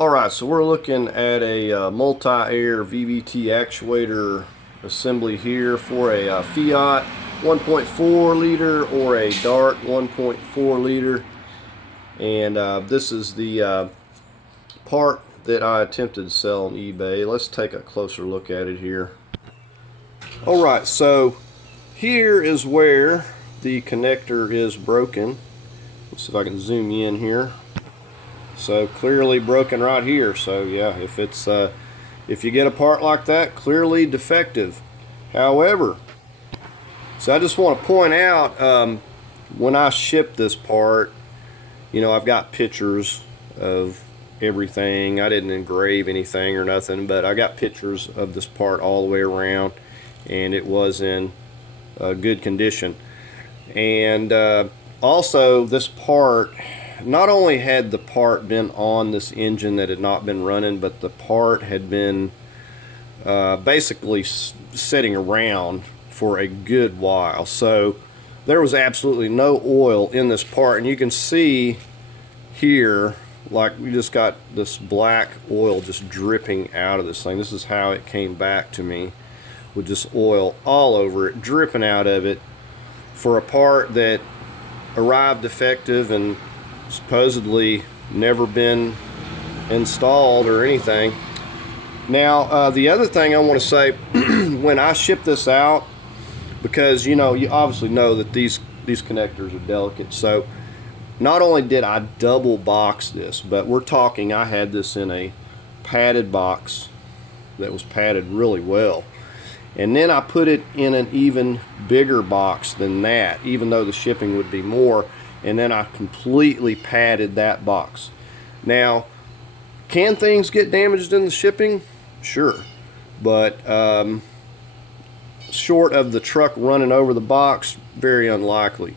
Alright, so we're looking at a multi-air VVT actuator assembly here for a Fiat 1.4 liter or a Dart 1.4 liter. And this is the part that I attempted to sell on eBay. Let's take a closer look at it here. Alright, so here is where the connector is broken. Let's see if I can zoom in here. So clearly broken right here. So yeah, if you get a part like that, clearly defective. However, so I just want to point out, when I ship this part, you know, I've got pictures of everything. I didn't engrave anything or nothing, but I got pictures of this part all the way around, and it was in good condition. And also, this part, not only had the part been on this engine that had not been running, but the part had been basically sitting around for a good while. So there was absolutely no oil in this part, and you can see here, like, we just got this black oil just dripping out of this thing. This is how it came back to me, with just oil all over it, dripping out of it, for a part that arrived defective and supposedly never been installed or anything. Now the other thing I want to say, when I ship this out, because you know, you obviously know that these connectors are delicate, so not only did I double box this, but we're talking, I had this in a padded box that was padded really well, and then I put it in an even bigger box than that, even though the shipping would be more, and then I completely padded that box. Now, can things get damaged in the shipping? Sure, but short of the truck running over the box, very unlikely.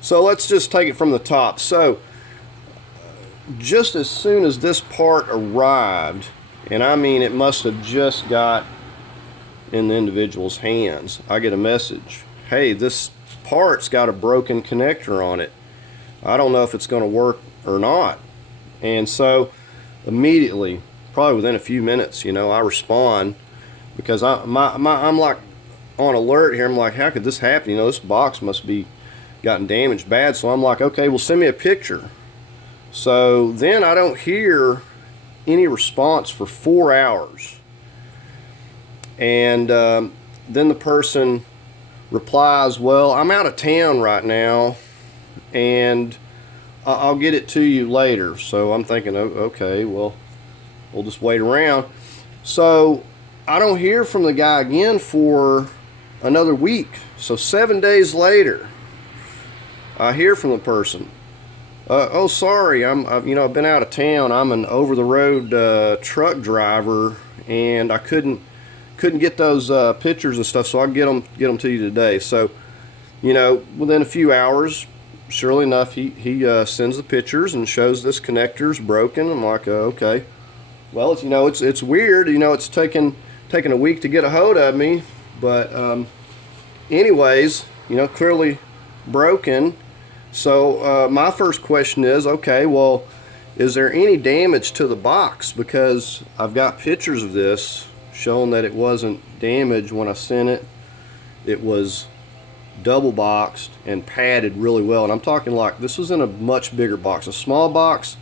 So let's just take it from the top. So just as soon as this part arrived, and I mean it must have just got in the individual's hands, I get a message, hey, this part's got a broken connector on it. I don't know if it's going to work or not. And so immediately, probably within a few minutes, you know, I respond, because I'm like on alert here. I'm like, how could this happen? You know, this box must be gotten damaged bad. So I'm like, okay, well, send me a picture. So then I don't hear any response for 4 hours. And then the person replies, well, I'm out of town right now, and I'll get it to you later. So I'm thinking, okay, well, we'll just wait around. So I don't hear from the guy again for another week. So 7 days later, I hear from the person. Oh, sorry, I've been out of town. I'm an over-the-road truck driver, and I couldn't get those pictures and stuff, so I'll get them to you today. So, you know, within a few hours, surely enough, he sends the pictures and shows this connector's broken. I'm like, okay, well, it's weird. You know, it's taken a week to get a hold of me, but anyways, you know, clearly broken. So my first question is, okay, well, is there any damage to the box? Because I've got pictures of this showing that it wasn't damaged when I sent it. It was double boxed and padded really well, and I'm talking like this was in a much bigger box, a small box,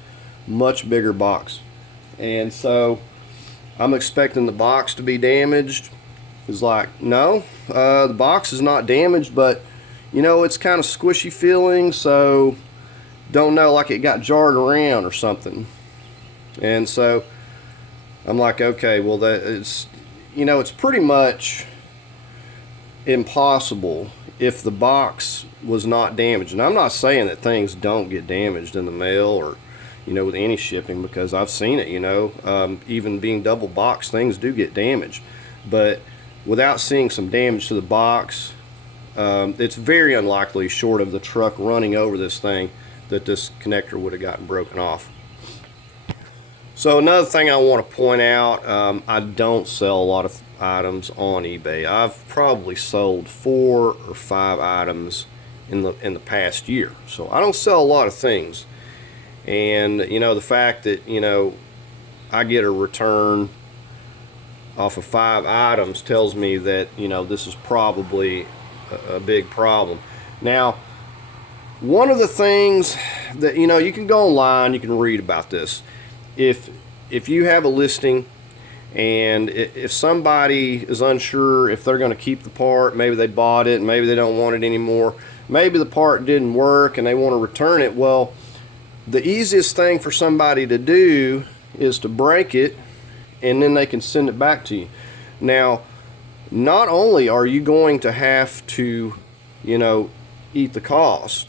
much bigger box. And so I'm expecting the box to be damaged. It's like, no, the box is not damaged, but you know, it's kind of squishy feeling, so don't know, like it got jarred around or something. And so I'm like, okay, well, that is, you know, it's pretty much impossible if the box was not damaged. And I'm not saying that things don't get damaged in the mail or, you know, with any shipping, because I've seen it, you know, even being double boxed, things do get damaged. But without seeing some damage to the box, it's very unlikely, short of the truck running over this thing, that this connector would have gotten broken off. So another thing I want to point out, I don't sell a lot of items on eBay. I've probably sold 4 or 5 items in the past year. So I don't sell a lot of things. And you know, the fact that, you know, I get a return off of 5 items tells me that, you know, this is probably a big problem. Now, one of the things that, you know, you can go online, you can read about this. If you have a listing and if somebody is unsure if they're going to keep the part, maybe they bought it and maybe they don't want it anymore, maybe the part didn't work and they want to return it, well, the easiest thing for somebody to do is to break it, and then they can send it back to you. Now, not only are you going to have to, you know, eat the cost,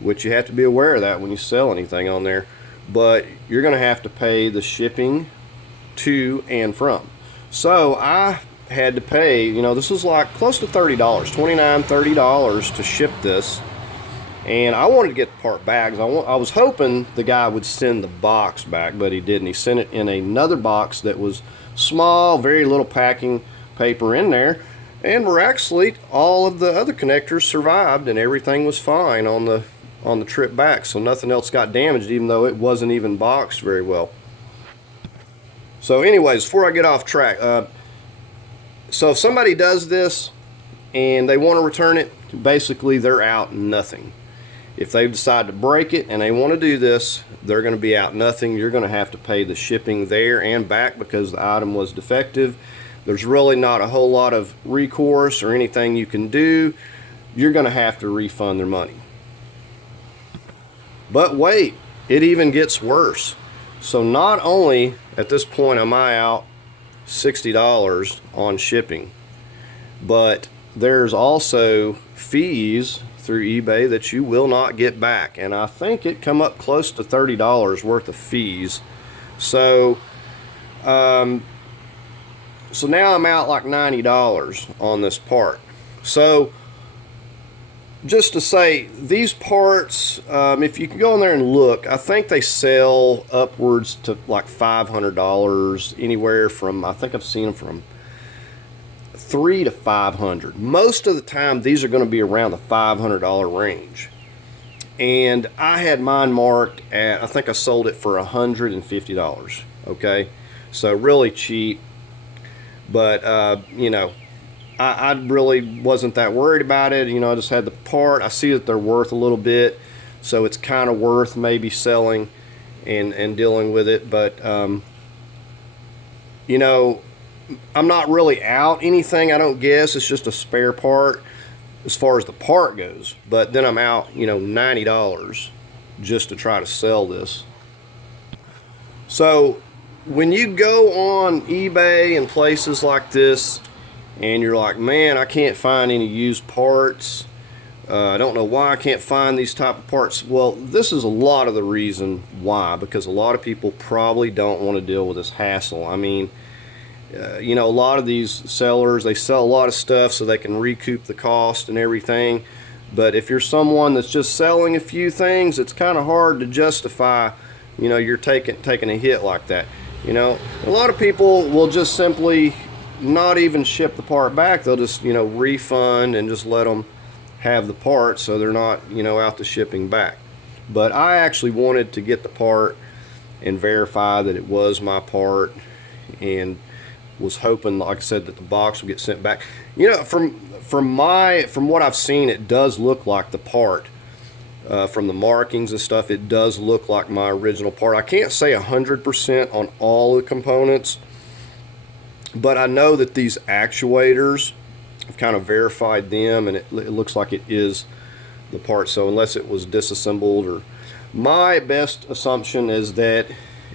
which you have to be aware of that when you sell anything on there, but you're going to have to pay the shipping to and from. So I had to pay, you know, this was like close to $30, $29, $30 to ship this. And I wanted to get the part back. I was hoping the guy would send the box back, but he didn't. He sent it in another box that was small, very little packing paper in there. And miraculously, all of the other connectors survived, and everything was fine on the trip back. So nothing else got damaged, even though it wasn't even boxed very well. So anyways, before I get off track, so if somebody does this and they want to return it, basically they're out nothing. If they decide to break it and they want to do this, they're going to be out nothing. You're going to have to pay the shipping there and back because the item was defective. There's really not a whole lot of recourse or anything you can do. You're going to have to refund their money. But wait, it even gets worse. So not only at this point am I out $60 on shipping, but there's also fees through eBay that you will not get back, and I think it come up close to $30 worth of fees. So so now I'm out like $90 on this part. So just to say, these parts, if you can go in there and look, I think they sell upwards to like $500, anywhere from, I think I've seen them from $300 to $500. Most of the time these are going to be around the $500 range, and I had mine marked at, I think I sold it for $150. Okay, so really cheap. But you know, I really wasn't that worried about it. You know, I just had the part. I see that they're worth a little bit, so it's kind of worth maybe selling and dealing with it. But you know, I'm not really out anything, I don't guess. It's just a spare part as far as the part goes. But then I'm out, you know, $90 just to try to sell this. So when you go on eBay and places like this and you're like, man, I can't find any used parts, I don't know why I can't find these type of parts. Well, this is a lot of the reason why, because a lot of people probably don't want to deal with this hassle. I mean, you know, a lot of these sellers, they sell a lot of stuff so they can recoup the cost and everything. But if you're someone that's just selling a few things, it's kind of hard to justify, you know, you're taking a hit like that. You know, a lot of people will just simply not even ship the part back. They'll just, you know, refund and just let them have the part, so they're not, you know, out the shipping back. But I actually wanted to get the part and verify that it was my part, and was hoping, like I said, that the box would get sent back. You know, from what I've seen, it does look like the part. From the markings and stuff, it does look like my original part. I can't say 100% on all the components, but I know that these actuators, I've kind of verified them, and it looks like it is the part. So unless it was disassembled, or my best assumption is that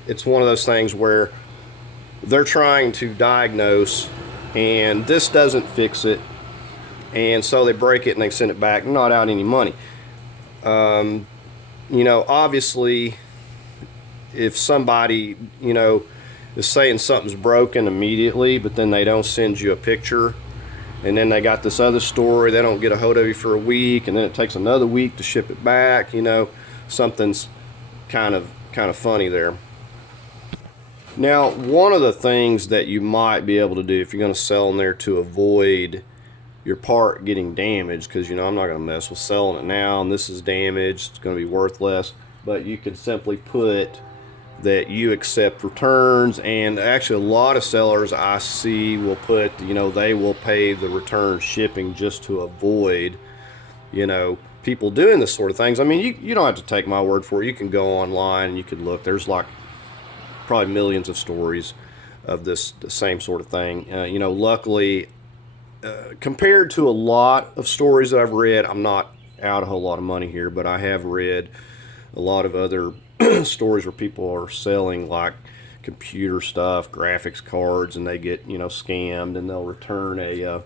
it's one of those things where they're trying to diagnose and this doesn't fix it, and so they break it and they send it back, not out any money. You know, obviously if somebody, you know, is saying something's broken immediately, but then they don't send you a picture, and then they got this other story, they don't get a hold of you for a week, and then it takes another week to ship it back, you know, something's kind of funny there. Now, one of the things that you might be able to do if you're going to sell in there to avoid your part getting damaged, because, you know, I'm not going to mess with selling it now and this is damaged, it's going to be worth less. but you can simply put that you accept returns. And actually a lot of sellers I see will put, they will pay the return shipping just to avoid, people doing this sort of things. I mean, you don't have to take my word for it. You can go online and you can look. There's like probably millions of stories of the same sort of thing. Luckily, compared to a lot of stories that I've read, I'm not out a whole lot of money here, but I have read a lot of other stories where people are selling like computer stuff, graphics cards, and they get, scammed, and they'll return a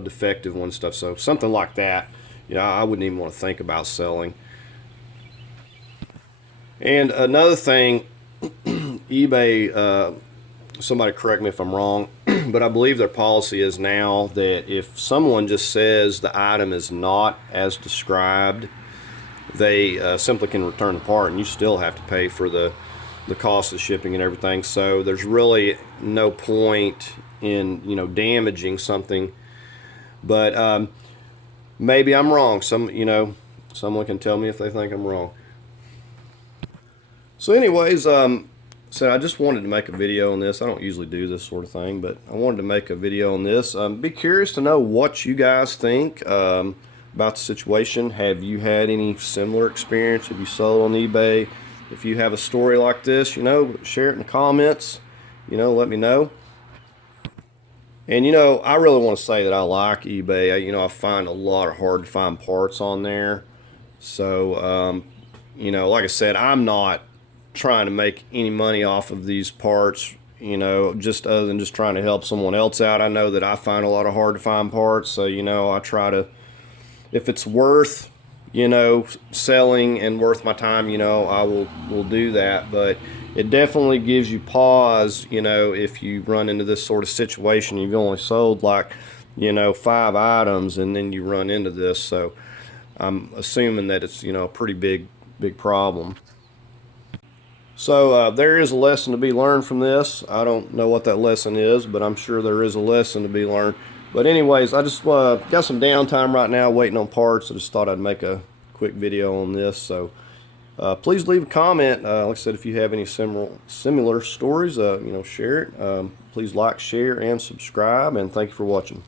defective one and stuff. So something like that, I wouldn't even want to think about selling. And another thing, eBay, somebody correct me if I'm wrong, but I believe their policy is now that if someone just says the item is not as described, they simply can return the part, and you still have to pay for the cost of shipping and everything. So there's really no point in damaging something. But maybe I'm wrong. Someone can tell me if they think I'm wrong. So anyways, so I just wanted to make a video on this. I don't usually do this sort of thing, but I wanted to make a video on this. Be curious to know what you guys think about the situation. Have you had any similar experience? Have you sold on eBay? If you have a story like this, share it in the comments. Let me know. And I really want to say that I like eBay. I find a lot of hard to find parts on there. So like I said, I'm not trying to make any money off of these parts, just other than just trying to help someone else out. I know that I find a lot of hard to find parts, so I try to, if it's worth selling and worth my time, I will do that. But it definitely gives you pause, if you run into this sort of situation. You've only sold like 5 items, and then you run into this. So I'm assuming that it's a pretty big problem. So there is a lesson to be learned from this. I don't know what that lesson is, but I'm sure there is a lesson to be learned. But anyways, I just got some downtime right now waiting on parts. I just thought I'd make a quick video on this. So please leave a comment. Like I said, if you have any similar stories, share it. Please like, share, and subscribe. And thank you for watching.